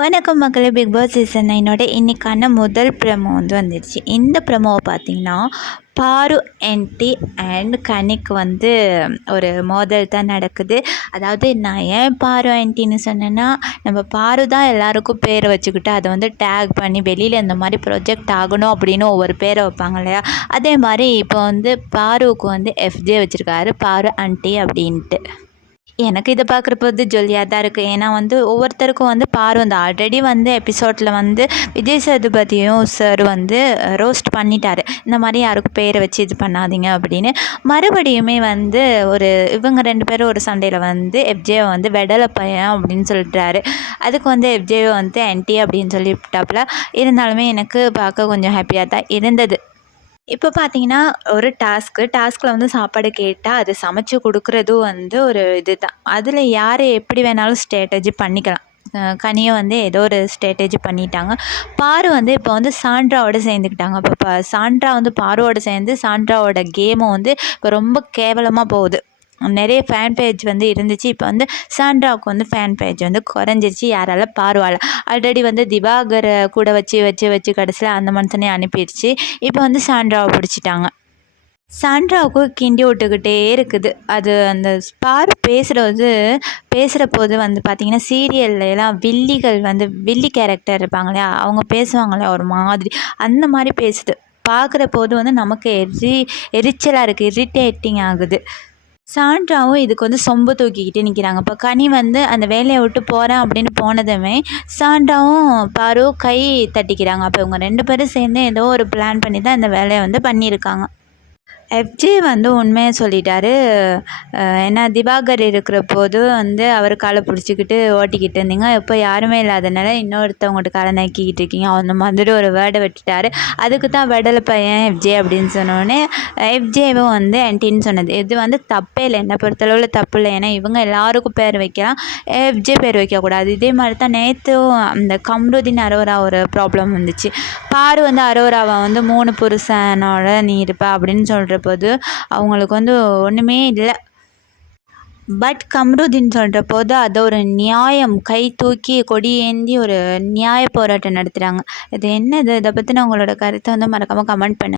வணக்கம் மக்களே big Boss season நைனோட இன்றைக்கான முதல் ப்ரமோ வந்து வந்துடுச்சு இந்த ப்ரமோவை பார்த்தீங்கன்னா பாரு என்டி அண்ட் கனிக் வந்து ஒரு மோதல் தான் நடக்குது. அதாவது நான் ஏன் பாரு என்டின்னு சொன்னேன்னா நம்ம பாரு தான் எல்லாருக்கும் பேர் வச்சுக்கிட்டு அதை வந்து டேக் பண்ணி வெளியில் இந்த மாதிரி ப்ரொஜெக்ட் ஆகணும் அப்படின்னு ஒவ்வொரு பேரை வைப்பாங்க இல்லையா? அதே மாதிரி இப்போ வந்து பாருவுக்கு வந்து எஃப்ஜே வச்சுருக்காரு பாரு ஆண்டி அப்படின்ட்டு. எனக்கு இதை பார்க்குறப்ப வந்து ஜொலியாக தான் இருக்குது ஏன்னா வந்து ஒவ்வொருத்தருக்கும் வந்து பார்வை வந்து ஆல்ரெடி வந்து எபிசோடில் வந்து விஜய் சேதுபதியும் சார் வந்து ரோஸ்ட் பண்ணிட்டார். இந்த மாதிரி யாருக்கும் பேரை வச்சு இது பண்ணாதீங்க அப்படின்னு. மறுபடியுமே வந்து ஒரு இவங்க ரெண்டு பேரும் ஒரு சண்டையில் வந்து எஃப்ஜே வந்து வெடலை பையன் அப்படின்னு சொல்லிட்டாரு அதுக்கு வந்து எஃப்ஜே வந்து என்டி அப்படின்னு சொல்லிவிட்டாப்புல. இருந்தாலுமே எனக்கு பார்க்க கொஞ்சம் ஹாப்பியாக தான் இருந்தது. இப்போ பார்த்தீங்கன்னா ஒரு டாஸ்க்கு டாஸ்கில் வந்து சாப்பாடு கேட்டால் அது சமைச்சு கொடுக்குறதும் வந்து ஒரு இது தான் அதில் யார் எப்படி வேணாலும் ஸ்ட்ராட்டஜி பண்ணிக்கலாம். கனியை வந்து ஏதோ ஒரு ஸ்ட்ராட்டஜி பண்ணிட்டாங்க. பாரு வந்து இப்போ வந்து சாண்ட்ராவோட சேர்ந்துக்கிட்டாங்க. இப்போ சாண்ட்ரா வந்து பாருவோட சேர்ந்து சாண்ட்ராவோட கேமும் வந்து இப்போ ரொம்ப கேவலமாக போகுது. நிறைய ஃபேன் பேஜ் வந்து இருந்துச்சு. இப்போ வந்து சாண்ட்ராவுக்கு வந்து ஃபேன் பேஜ் வந்து குறைஞ்சிருச்சு. யாரால பார்வால ஆல்ரெடி வந்து திவாகரை கூட வச்சு வச்சு வச்சு கடைசியில் அந்த மனுஷனே அனுப்பிடுச்சு. இப்போ வந்து சாண்ட்ராவை பிடிச்சிட்டாங்க. சாண்ட்ராவுக்கு கிண்டி விட்டுக்கிட்டே இருக்குது. அது அந்த ஸ்பார் பேசுகிறது பேசுகிற போது வந்து பார்த்திங்கன்னா சீரியல்லாம் வில்லிகள் வந்து வில்லி கேரக்டர் இருப்பாங்க இல்லையா? அவங்க பேசுவாங்களே ஒரு மாதிரி. அந்த மாதிரி பேசுது. பார்க்குற போது வந்து நமக்கு எரி எரிச்சலாக இருக்குது இரிட்டேட்டிங் ஆகுது. சாண்ட்ராவும் இதுக்கு வந்து சொம்பு தூக்கிக்கிட்டு நிற்கிறாங்க இப்போ கனி வந்து அந்த வேலையை விட்டு போகிறேன் அப்படின்னு போனதுமே சாண்ட்ராவும் பாரு கை தட்டிக்கிறாங்க. அப்போ இவங்க ரெண்டு பேரும் சேர்ந்து ஏதோ ஒரு பிளான் பண்ணி தான் இந்த வேலையை வந்து பண்ணியிருக்காங்க. எஃப்ஜே வந்து உண்மையை சொல்லிட்டாரு. ஏன்னா திவாகர் இருக்கிற போது வந்து அவர் காலை பிடிச்சிக்கிட்டு ஓட்டிக்கிட்டு இருந்தீங்க. இப்போ யாருமே இல்லாதனால இன்னொருத்தவங்கள்ட்ட காலை நக்கிக்கிட்டு இருக்கீங்க. அந்த மாதிரி ஒரு வேர்டை விட்டுட்டாரு. அதுக்கு தான் வெடலை பையன் எஃப்ஜே அப்படின்னு சொன்னோடனே எஃப்ஜேவும் வந்து ஆன்டின்னு சொன்னது. இது வந்து தப்பே இல்லை. என்னை பொறுத்தளவில் தப்பு இல்லை. ஏன்னா இவங்க எல்லாருக்கும் பேர் வைக்கலாம். எஃப்ஜே பேர் வைக்கக்கூடாது. இதே மாதிரி தான் நேற்றும் அந்த கம்ருதீன் அரோரா ஒரு ப்ராப்ளம் வந்துச்சு. பாரு வந்து அரோராவை வந்து மூணு புருஷனோட நீ இருப்ப அப்படின்னு சொல்கிற போது அவங்களுக்கு வந்து ஒன்றுமே இல்லை. பட் கம்ருதீன் சொல்கிற போது அதை ஒரு நியாயம் கை தூக்கி கொடி ஏந்தி ஒரு நியாய போராட்டம் நடத்துகிறாங்க இது என்னது? இதை பற்றின உங்களோட கருத்தை வந்து மறக்காமல் கமெண்ட் பண்ணு